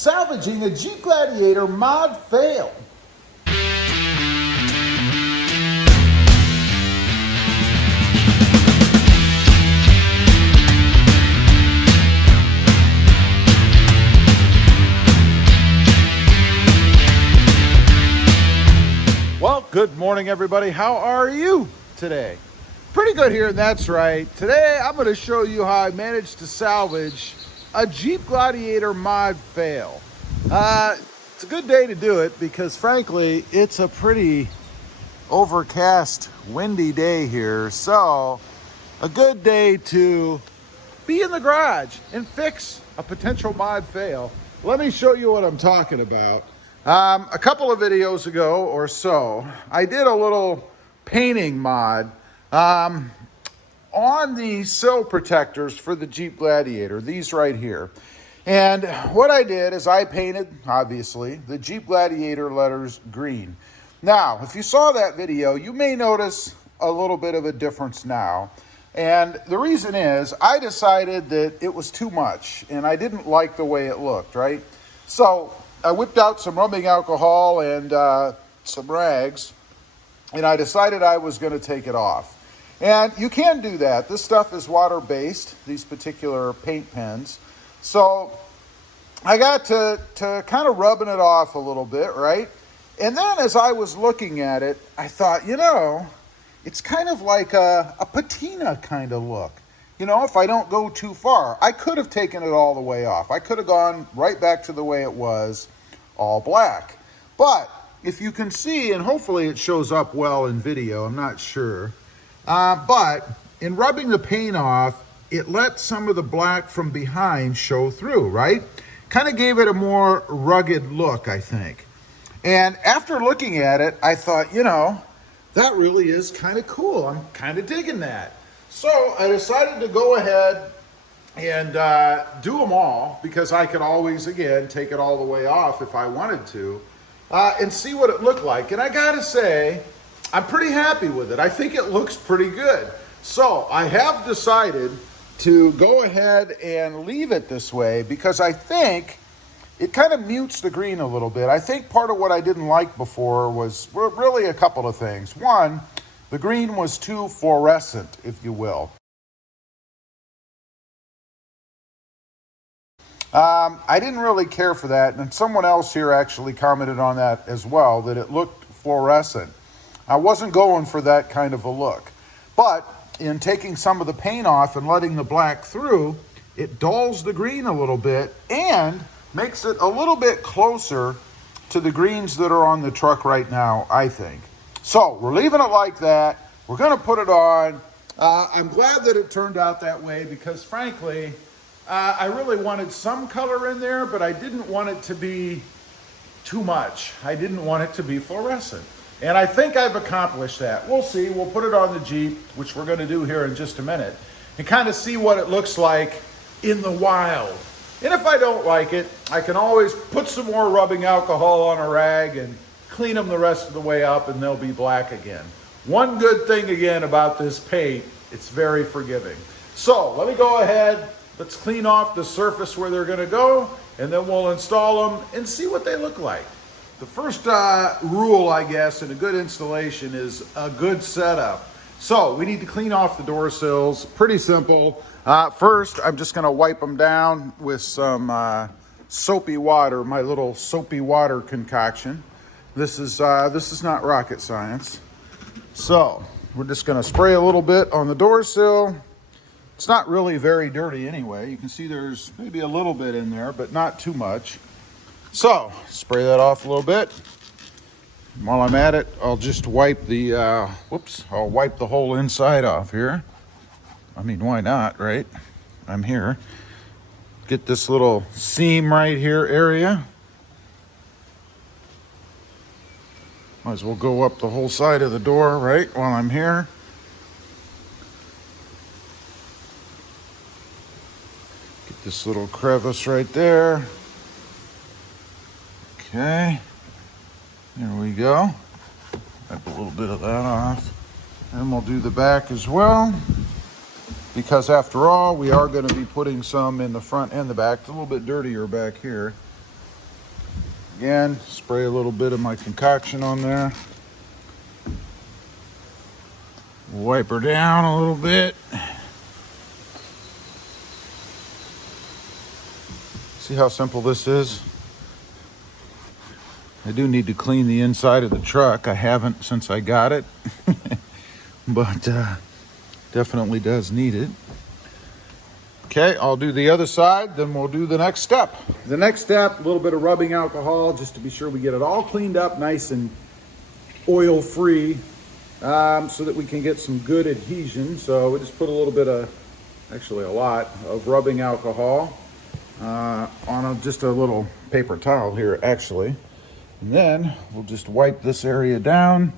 salvaging a Jeep Gladiator Mod Fail. Well, good morning, everybody. How are you today? Pretty good here, and that's right. Today, I'm going to show you how I managed to salvage a Jeep Gladiator Mod Fail. It's a good day to do it because, frankly, it's a pretty overcast, windy day here. So, a good day to be in the garage and fix a potential mod fail. Let me show you what I'm talking about. A couple of videos ago or so, I did a little painting mod on the sill protectors for the Jeep Gladiator, these right here. And what I did is I painted, obviously, the Jeep Gladiator letters green. Now, if you saw that video, you may notice a little bit of a difference now. And the reason is I decided that it was too much and I didn't like the way it looked, right? So I whipped out some rubbing alcohol and some rags, and I decided I was going to take it off. And you can do that. This stuff is water-based, these particular paint pens. So I got to kind of rubbing it off a little bit, right? And then as I was looking at it, I thought, you know, it's kind of like a patina kind of look. You know, if I don't go too far, I could have taken it all the way off. I could have gone right back to the way it was, all black. But if you can see, and hopefully it shows up well in video, I'm not sure. But in rubbing the paint off, it let some of the black from behind show through, right? Kind of gave it a more rugged look, I think. And after looking at it, I thought, you know, that really is kind of cool. I'm kind of digging that. So I decided to go ahead and do them all, because I could always, again, take it all the way off if I wanted to, and see what it looked like. And I gotta say, I'm pretty happy with it. I think it looks pretty good. So I have decided to go ahead and leave it this way because I think it kind of mutes the green a little bit. I think part of what I didn't like before was really a couple of things. One, the green was too fluorescent, if you will. I didn't really care for that, and someone else here actually commented on that as well, that it looked fluorescent. I wasn't going for that kind of a look. But in taking some of the paint off and letting the black through, it dulls the green a little bit and makes it a little bit closer to the greens that are on the truck right now, I think. So we're leaving it like that. We're going to put it on. I'm glad that it turned out that way because, frankly, I really wanted some color in there, but I didn't want it to be too much. I didn't want it to be fluorescent. And I think I've accomplished that. We'll see. We'll put it on the Jeep, which we're going to do here in just a minute, and kind of see what it looks like in the wild. And if I don't like it, I can always put some more rubbing alcohol on a rag and clean them the rest of the way up, and they'll be black again. One good thing, again, about this paint, it's very forgiving. So let me go ahead. Let's clean off the surface where they're going to go, and then we'll install them and see what they look like. The first rule, I guess, in a good installation is a good setup. So we need to clean off the door sills. Pretty simple. First, I'm just going to wipe them down with some soapy water, my little soapy water concoction. This is not rocket science. So we're just going to spray a little bit on the door sill. It's not really very dirty anyway. You can see there's maybe a little bit in there, but not too much. So, spray that off a little bit. While I'm at it, I'll just wipe the, I'll wipe the whole inside off here. I mean, why not, right? I'm here. Get this little seam right here area. Might as well go up the whole side of the door, right, while I'm here. Get this little crevice right there. Okay, there we go. Wipe a little bit of that off. And we'll do the back as well, because after all, we are going to be putting some in the front and the back. It's a little bit dirtier back here. Again, spray a little bit of my concoction on there. Wipe her down a little bit. See how simple this is? I do need to clean the inside of the truck. I haven't since I got it, but definitely does need it. Okay, I'll do the other side, then we'll do the next step. The next step, a little bit of rubbing alcohol just to be sure we get it all cleaned up nice and oil-free, so that we can get some good adhesion. So we just put a little bit of, actually a lot, of rubbing alcohol on just a little paper towel here, actually. And then we'll just wipe this area down.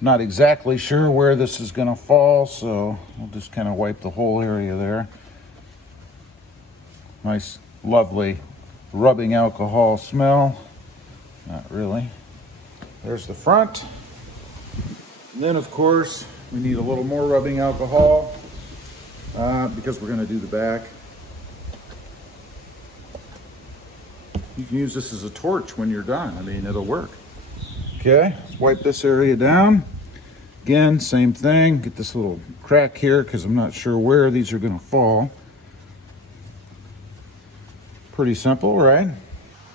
Not exactly sure where this is gonna fall, so we'll just kind of wipe the whole area there. Nice, lovely rubbing alcohol smell. Not really. There's the front. And then, of course, we need a little more rubbing alcohol because we're going to do the back. You can use this as a torch when you're done. I mean, it'll work. Okay, let's wipe this area down. Again, same thing. Get this little crack here because I'm not sure where these are going to fall. Pretty simple, right?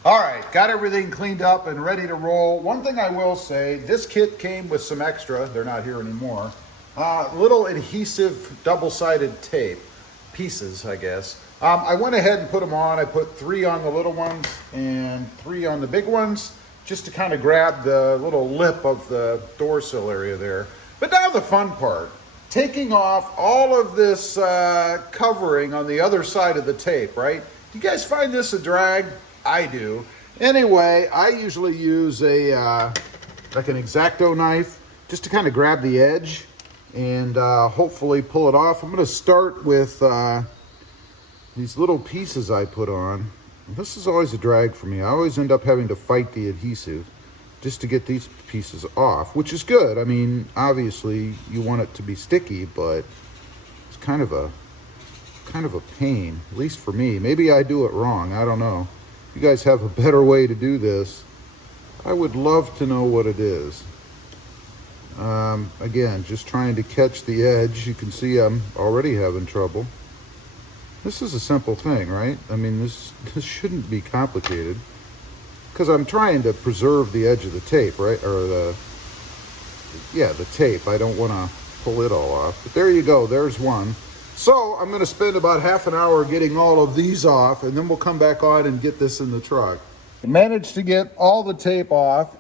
All right, got everything cleaned up and ready to roll. One thing I will say, this kit came with some extra, they're not here anymore, little adhesive double-sided tape, pieces, I guess. I went ahead and put them on. I put 3 on the little ones and 3 on the big ones, just to kind of grab the little lip of the door sill area there. But now the fun part, taking off all of this covering on the other side of the tape, right? You guys find this a drag? I do. Anyway, I usually use a like an X-Acto knife just to kind of grab the edge and hopefully pull it off. I'm going to start with these little pieces I put on. This is always a drag for me. I always end up having to fight the adhesive just to get these pieces off, which is good. I mean, obviously you want it to be sticky, but it's kind of a pain, at least for me. Maybe I do it wrong. I don't know. If you guys have a better way to do this, I would love to know what it is. Again, just trying to catch the edge. You can see I'm already having trouble. This is a simple thing, right? I mean, this shouldn't be complicated because I'm trying to preserve the edge of the tape, right? Or the tape. I don't want to pull it all off. But there you go. There's one. So I'm going to spend about half an hour getting all of these off, and then we'll come back on and get this in the truck. I managed to get all the tape off.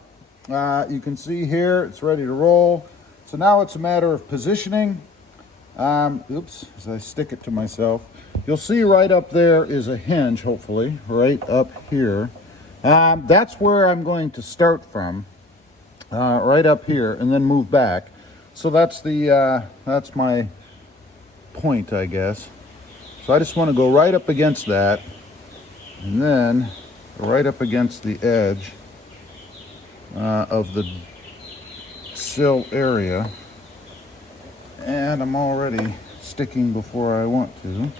You can see here it's ready to roll. So now it's a matter of positioning. Oops, as I stick it to myself. You'll see right up there is a hinge, hopefully, right up here. That's where I'm going to start from, right up here, and then move back. So that's my point, I guess. So I just want to go right up against that, and then right up against the edge of the sill area. And I'm already sticking before I want to.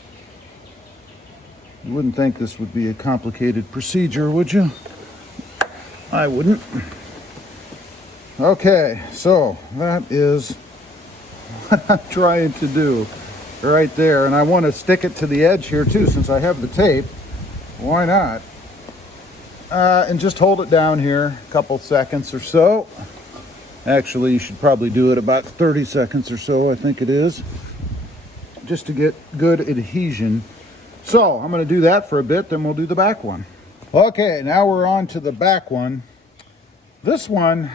You wouldn't think this would be a complicated procedure, would you? I wouldn't. Okay, so that is what I'm trying to do right there. And I want to stick it to the edge here too, since I have the tape. Why not? And just hold it down here a couple seconds or so. Actually, you should probably do it about 30 seconds or so, I think it is, just to get good adhesion. So I'm going to do that for a bit, then we'll do the back one. Okay, now we're on to the back one. This one,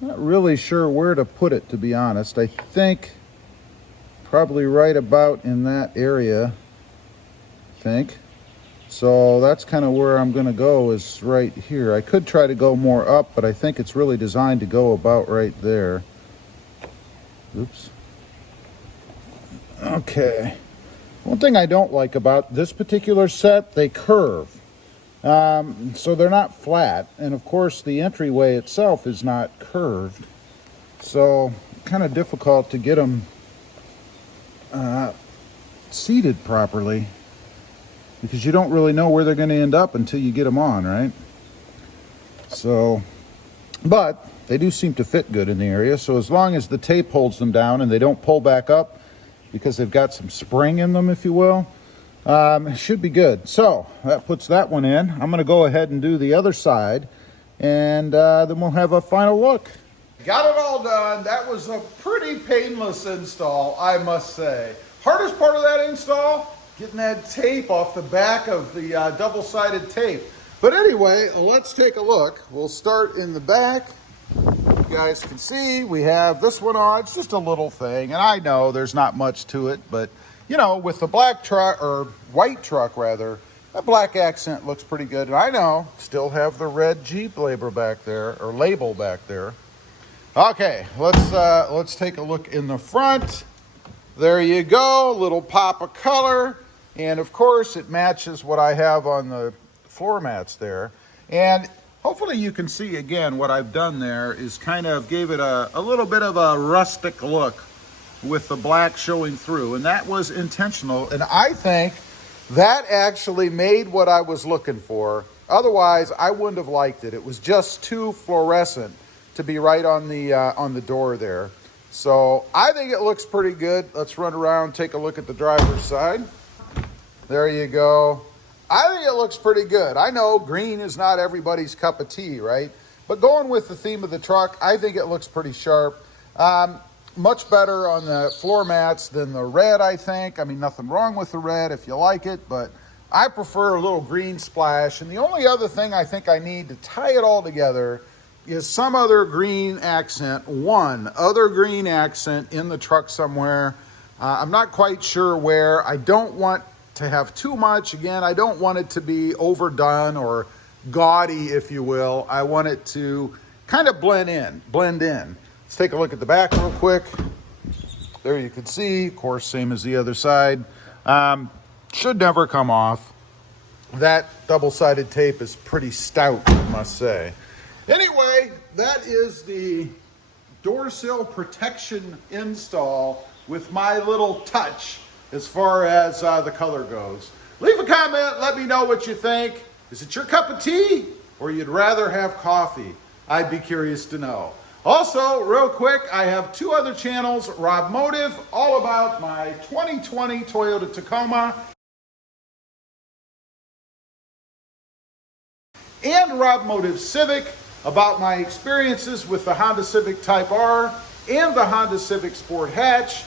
not really sure where to put it, to be honest. I think probably right about in that area, I think. So that's kind of where I'm going to go, is right here. I could try to go more up, but I think it's really designed to go about right there. Oops. Okay. One thing I don't like about this particular set, they curve. So they're not flat. And of course, the entryway itself is not curved. So kind of difficult to get them seated properly, because you don't really know where they're going to end up until you get them on, right? So, but they do seem to fit good in the area. So as long as the tape holds them down and they don't pull back up because they've got some spring in them, if you will, it should be good. So that puts that one in. I'm going to go ahead and do the other side, and then we'll have a final look. Got it all done. That was a pretty painless install, I must say. Hardest part of that install, getting that tape off the back of the double-sided tape. But anyway, let's take a look. We'll start in the back. You guys can see we have this one on. It's just a little thing, and I know there's not much to it, but you know, with the black truck, or white truck rather, that black accent looks pretty good. And I know, still have the red Jeep label back there, or label back there. Okay, let's take a look in the front. There you go, little pop of color, and of course it matches what I have on the floor mats there. And hopefully you can see again what I've done there is kind of gave it a little bit of a rustic look with the black showing through, and that was intentional, and I think that actually made what I was looking for. Otherwise I wouldn't have liked it. It was just too fluorescent to be right on the door there. So I think it looks pretty good. Let's run around, take a look at the driver's side. There you go. I think it looks pretty good. I know green is not everybody's cup of tea, right? But going with the theme of the truck, I think it looks pretty sharp. Much better on the floor mats than the red, I think. I mean, nothing wrong with the red if you like it, but I prefer a little green splash. And the only other thing I think I need to tie it all together is some other green accent, one other green accent in the truck somewhere. I'm not quite sure where. I don't want to have too much. Again, I don't want it to be overdone or gaudy, if you will. I want it to kind of blend in. Let's take a look at the back real quick. There you can see, of course, same as the other side. Should never come off. That double-sided tape is pretty stout, I must say. Anyway, that is the door sill protection install with my little touch as far as the color goes. Leave a comment, let me know what you think. Is it your cup of tea or you'd rather have coffee? I'd be curious to know. Also, real quick, I have two other channels, Rob Motive, all about my 2020 Toyota Tacoma, and Rob Motive Civic, about my experiences with the Honda Civic Type R and the Honda Civic Sport Hatch.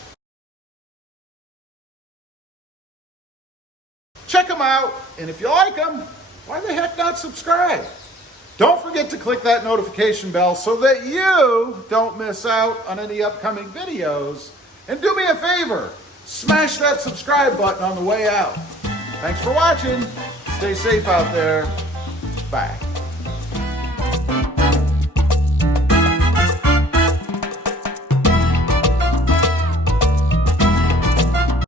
Check them out, and if you like them, why the heck not subscribe? Don't forget to click that notification bell so that you don't miss out on any upcoming videos. And do me a favor, smash that subscribe button on the way out. Thanks for watching. Stay safe out there. Bye.